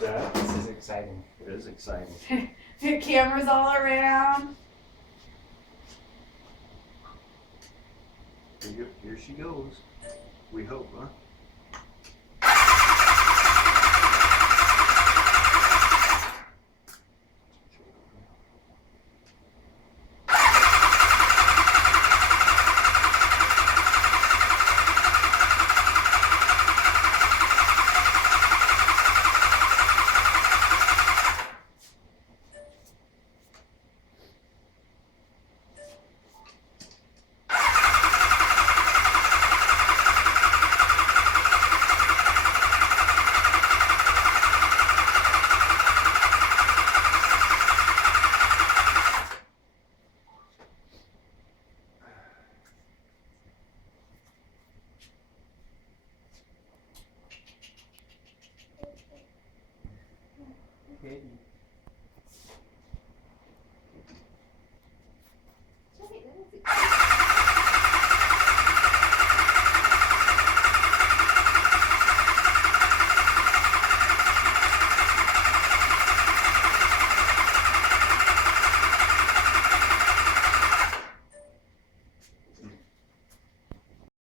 that. This is exciting. It is exciting. The cameras all around. Here she goes. We hope, huh? Okay.